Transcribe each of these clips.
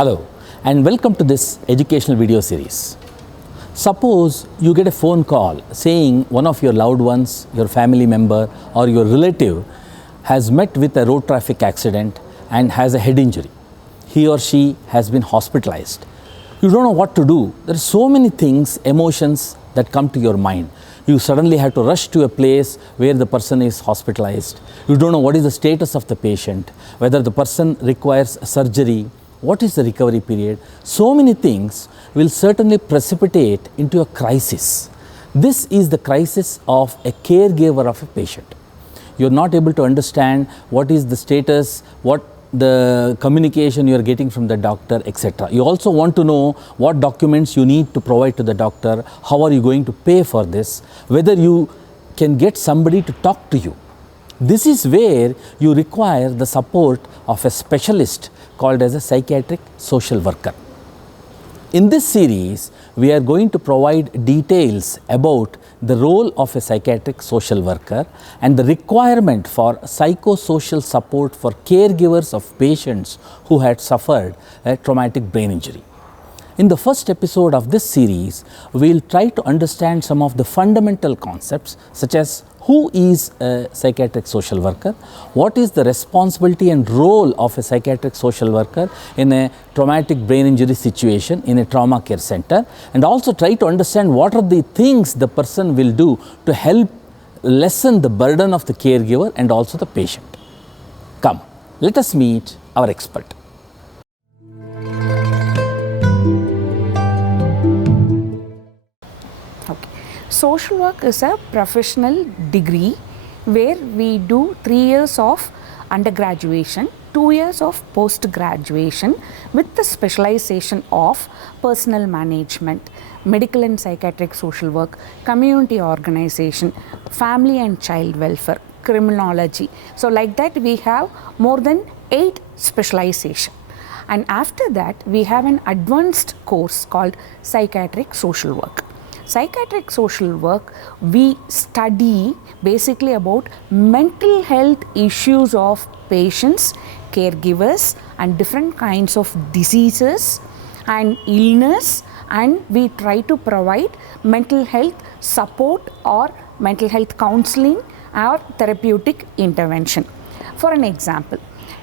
Hello and welcome to this educational video series. Suppose you get a phone call saying one of your loved ones, your family member or your relative has met with a road traffic accident and has a head injury. He or she has been hospitalized. You don't know what to do. There are so many things, emotions that come to your mind. You suddenly have to rush to a place where the person is hospitalized. You don't know what is the status of the patient, whether the person requires surgery, what is the recovery period. So many things will certainly precipitate into a crisis. This is the crisis of a caregiver of a patient. You're not able to understand what is the status, what the communication you are getting from the doctor, etc. You also want to know what documents you need to provide to the doctor, how are you going to pay for this, whether you can get somebody to talk to you. This is where you require the support of a specialist called as a psychiatric social worker. In this series, we are going to provide details about the role of a psychiatric social worker and the requirement for psychosocial support for caregivers of patients who had suffered a traumatic brain injury. In the first episode of this series, we will try to understand some of the fundamental concepts such as who is a psychiatric social worker, what is the responsibility and role of a psychiatric social worker in a traumatic brain injury situation in a trauma care center, and also try to understand what are the things the person will do to help lessen the burden of the caregiver and also the patient. Come, let us meet our expert. Social work is a professional degree where we do 3 years of undergraduation, 2 years of post-graduation with the specialization of personal management, medical and psychiatric social work, community organization, family and child welfare, criminology. So like that we have more than 8 specializations. And after that we have an advanced course called psychiatric social work. Psychiatric social work, we study basically about mental health issues of patients, caregivers and different kinds of diseases and illness, and we try to provide mental health support or mental health counseling or therapeutic intervention. For an example,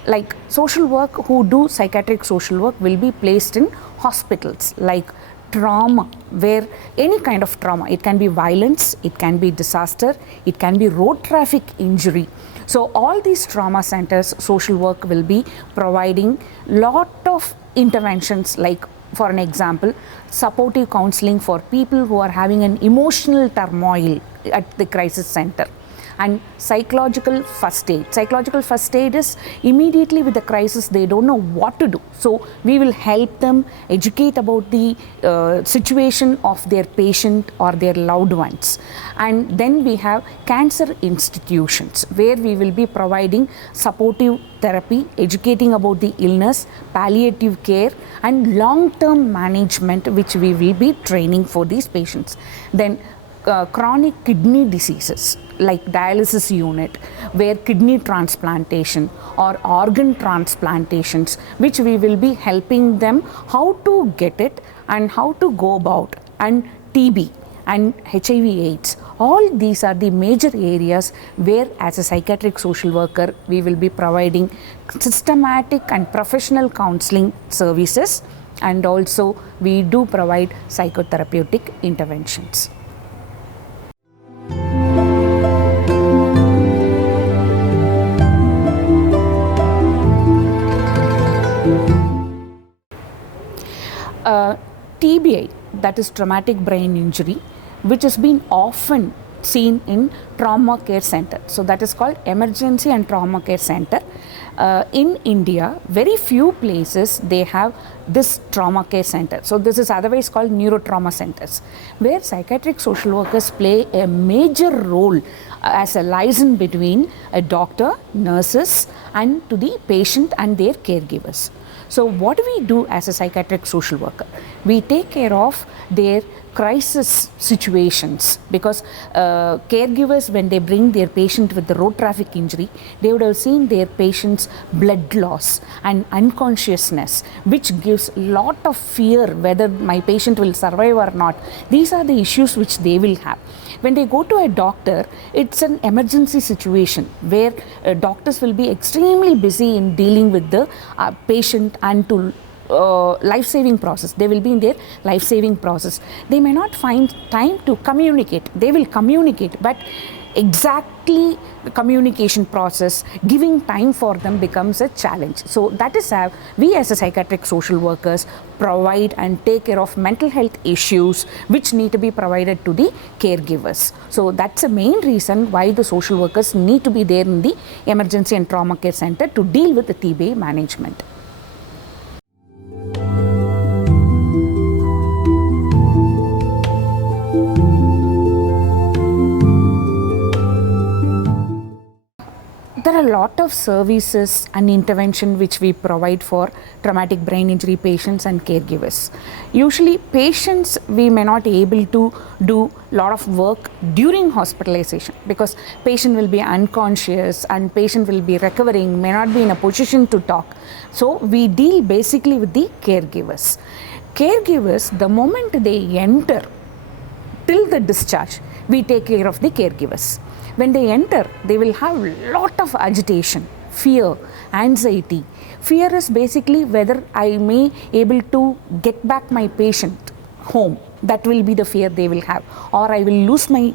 like social work who do psychiatric social work will be placed in hospitals like trauma, where any kind of trauma, it can be violence, it can be disaster, it can be road traffic injury. So all these trauma centers, social work will be providing lot of interventions, like for an example, supportive counseling for people who are having an emotional turmoil at the crisis center. And psychological first aid. Psychological first aid is immediately with the crisis, they don't know what to do. So we will help them educate about the situation of their patient or their loved ones. And then we have cancer institutions where we will be providing supportive therapy, educating about the illness, palliative care and long-term management, which we will be training for these patients. Then chronic kidney diseases like dialysis unit, where kidney transplantation or organ transplantations, which we will be helping them how to get it and how to go about, and TB and HIV AIDS. All these are the major areas where as a psychiatric social worker we will be providing systematic and professional counseling services, and also we do provide psychotherapeutic interventions. TBI, that is traumatic brain injury, which has been often seen in trauma care center. So that is called emergency and trauma care center. In India, very few places they have this trauma care center. So this is otherwise called neurotrauma centers, where psychiatric social workers play a major role as a liaison between a doctor, nurses and to the patient and their caregivers. So what do we do as a psychiatric social worker? We take care of their crisis situations, because caregivers, when they bring their patient with the road traffic injury, they would have seen their patient's blood loss and unconsciousness, which gives lot of fear whether my patient will survive or not. These are the issues which they will have. When they go to a doctor, it's an emergency situation where doctors will be extremely busy in dealing with the patient and to life-saving process. They will be in their life-saving process. They may not find time to communicate. They will communicate, but exactly the communication process, giving time for them becomes a challenge. So that is how we as a psychiatric social workers provide and take care of mental health issues which need to be provided to the caregivers. So that's the main reason why the social workers need to be there in the emergency and trauma care center to deal with the TBI management. There are a lot of services and intervention which we provide for traumatic brain injury patients and caregivers. Usually patients, we may not be able to do a lot of work during hospitalization because patient will be unconscious and patient will be recovering, may not be in a position to talk. So we deal basically with the caregivers. Caregivers, the moment they enter till the discharge, we take care of the caregivers. When they enter, they will have a lot of agitation, fear, anxiety. Fear is basically whether I may able to get back my patient home. That will be the fear they will have, or I will lose my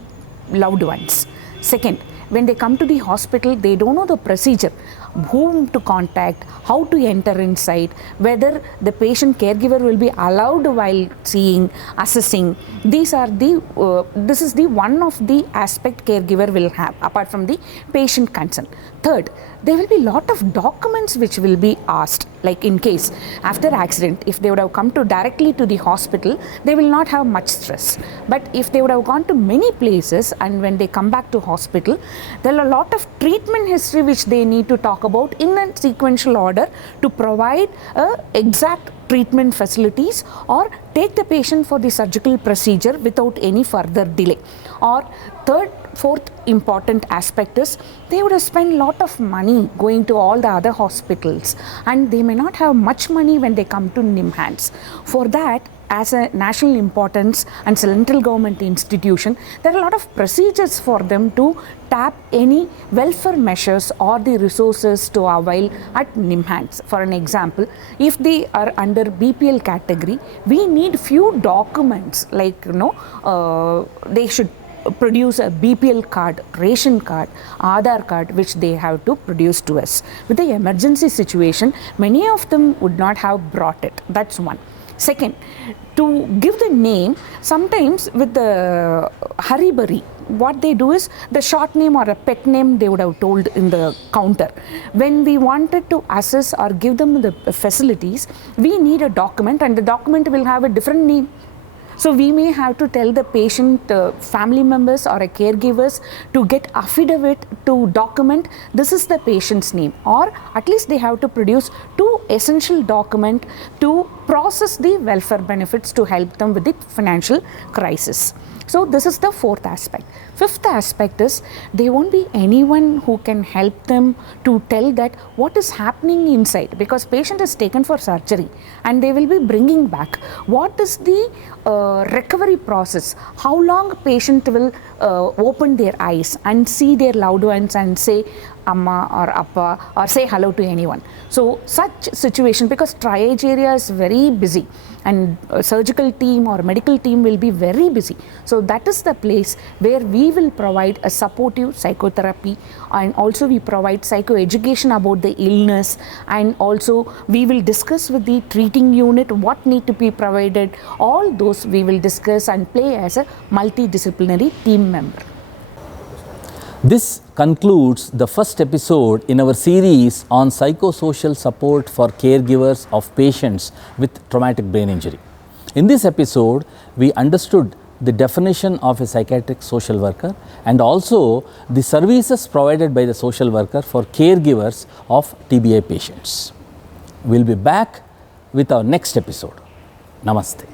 loved ones. Second, when they come to the hospital, they don't know the procedure, whom to contact, how to enter inside, whether the patient caregiver will be allowed while seeing, assessing. These are the this is the one of the aspect caregiver will have apart from the patient consent. Third, there will be lot of documents which will be asked, like in case after accident, if they would have come to directly to the hospital, they will not have much stress. But if they would have gone to many places and when they come back to hospital, there are a lot of treatment history which they need to talk about in a sequential order to provide exact treatment facilities or take the patient for the surgical procedure without any further delay. Or fourth important aspect is they would have spent a lot of money going to all the other hospitals and they may not have much money when they come to NIMHANS. For that, as a national importance and central government institution, there are a lot of procedures for them to tap any welfare measures or the resources to avail at NIMHANS. For an example, if they are under BPL category, we need few documents like they should produce a BPL card, ration card, Aadhaar card, which they have to produce to us. With the emergency situation, many of them would not have brought it. That's one. Second, to give the name, sometimes with the hurry-burry, what they do is the short name or a pet name they would have told in the counter. When we wanted to assess or give them the facilities, we need a document and the document will have a different name. So we may have to tell the patient family members or a caregivers to get affidavit to document this is the patient's name, or at least they have to produce two essential documents to process the welfare benefits to help them with the financial crisis. So this is the fourth aspect. Fifth aspect is there won't be anyone who can help them to tell that what is happening inside, because patient is taken for surgery and they will be bringing back. What is the recovery process? How long patient will open their eyes and see their loved ones and say Amma or Appa or say hello to anyone. So such situation, because triage area is very busy and surgical team or medical team will be very busy. So that is the place where we will provide a supportive psychotherapy, and also we provide psychoeducation about the illness, and also we will discuss with the treating unit what need to be provided. All those we will discuss and play as a multidisciplinary team member. This concludes the first episode in our series on psychosocial support for caregivers of patients with traumatic brain injury. In this episode, we understood the definition of a psychiatric social worker and also the services provided by the social worker for caregivers of TBI patients. We'll be back with our next episode. Namaste.